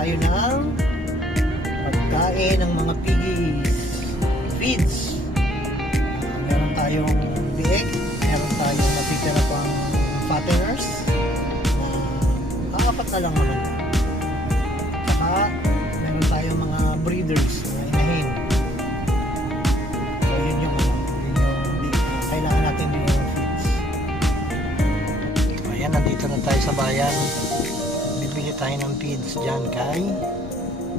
tayo ng pagkain ng mga piggies, feeds. Meron tayong bieg, meron tayong natitira pang fatteners na apat na lang naman. Saka meron tayong mga breeders, mga inahin. So yun yung kailangan natin din yung feeds. Ayan, nandito na tayo sa bayan. Bibili tayo ng feeds dyan kay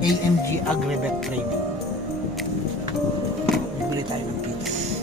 AMG Agrivet Trading. Bibili tayo ng feeds.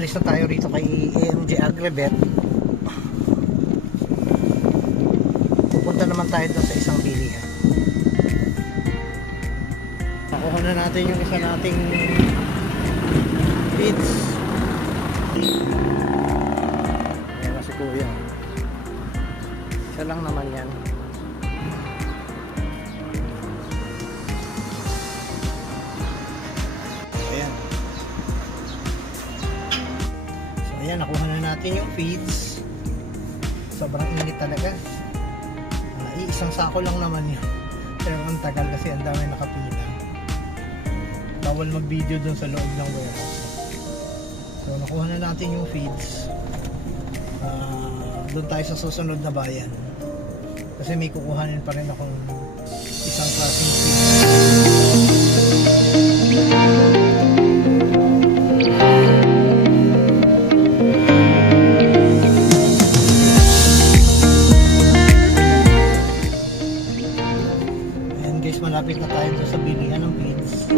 Alis na tayo rito kay AMG Agrivet. Pupunta naman tayo doon sa isang bilihan. Nakuha na natin yung isa nating feeds. Ayan na si Kuya. Isa lang naman yan. Ayan, nakuha na natin yung feeds. Sobrang init talaga. Isang sako lang naman yun. Pero ang tagal kasi ang dami nakapila. Bawal mag-video dun sa loob ng warehouse. So nakuha na natin yung feeds. Doon tayo sa susunod na bayan. Kasi may kukuhanin pa rin akong isang klaseng feeds. Malapit na tayo sa bilihan ng feeds.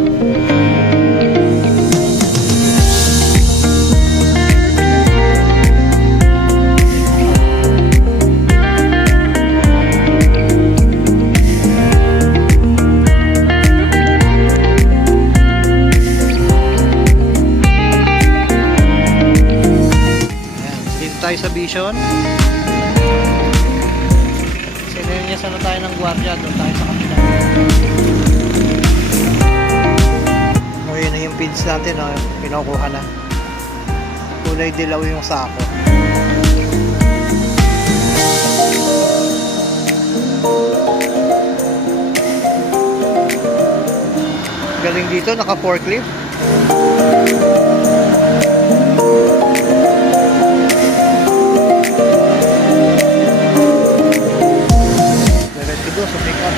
Dito tayo sa Vision. Sinenyas na tayo ng gwardiya. Doon tayo sa kapila. O yun na yung feeds natin, no? Pinukuha na. Kulay dilaw yung sako. Galing dito, naka forklift. Diretso doon sa pick up.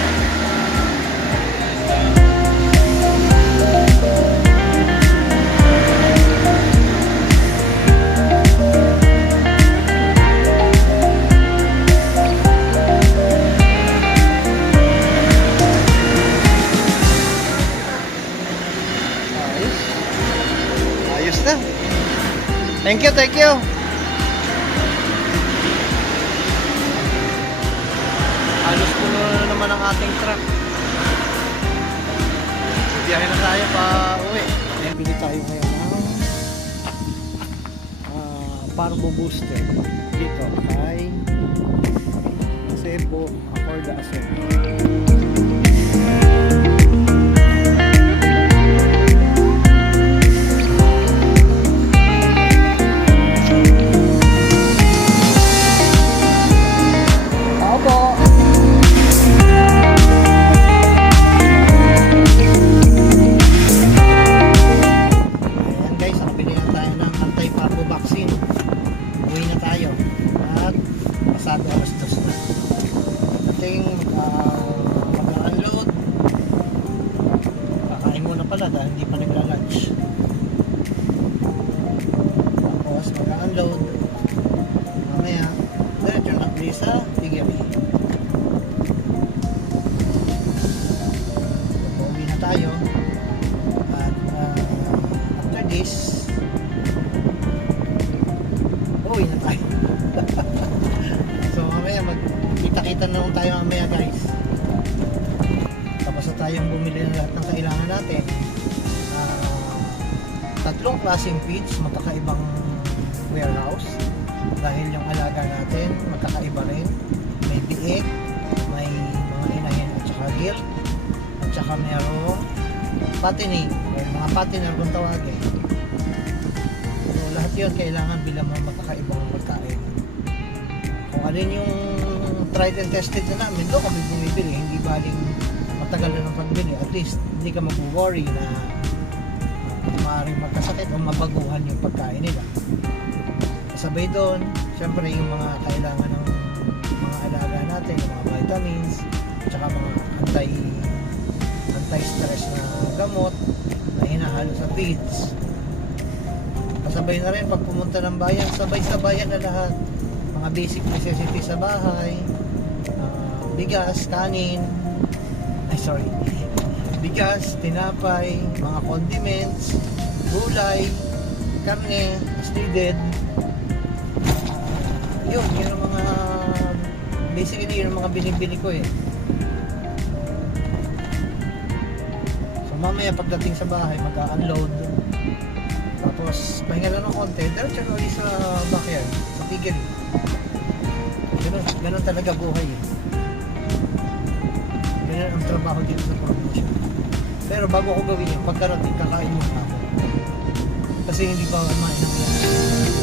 Ayos na. Thank you, thank you. Halos puno na naman ang ating truck. Biyahe na tayo pa uwi. Pili tayo ngayon ng Parvo Booster dito kay Cebu Accorda Acebo. muna dahil hindi pa nagla-lunch. Tapos mag-unload. Mamaya, diretso na ulit sa piggery. Pauwi na tayo. At after this, uwi na tayo. So mamaya magkita-kita na lang tayo mamaya guys. Tapos na tayong bumili ng lahat ng kailangan natin. Tatlong klaseng feeds, magkakaibang warehouse. Dahil yung alaga natin, magkakaiba rin. May biik, may mga inahin at saka gilt. At saka mayroong patining, o mga patiner kung tawagin. So lahat yun kailangan bilang mga magkakaibang pagkain. Kung alin yung tried and tested na namin, doon kami bumibili. Hindi baling matagal na ng pagbili. At least hindi ka mag-worry na maaaring magkasakit o mabaguhan yung pagkain nila. Kasabay doon, syempre yung mga kailangan ng mga alaga natin, yung mga vitamins, tsaka mga anti-stress na gamot na hinahalo sa feeds. Kasabay na rin pag pumunta ng bayan, sabay-sabayan na lahat. Mga basic necessities sa bahay, bigas, kanin, bigas, tinapay, mga condiments, gulay, karne, as needed. Yun ang mga basically yun ang mga binibili ko eh. So mamaya pagdating sa bahay mag-unload, tapos pahinga lang ng konti, diretso na ulit sa backyard, sa piggery. Ganun talaga buhay eh. Ganun ang trabaho dito sa probinsya. Pero bago ko gawin yun, pagkarating kakain muna ako. Kasi hindi pa kumain ng lunch.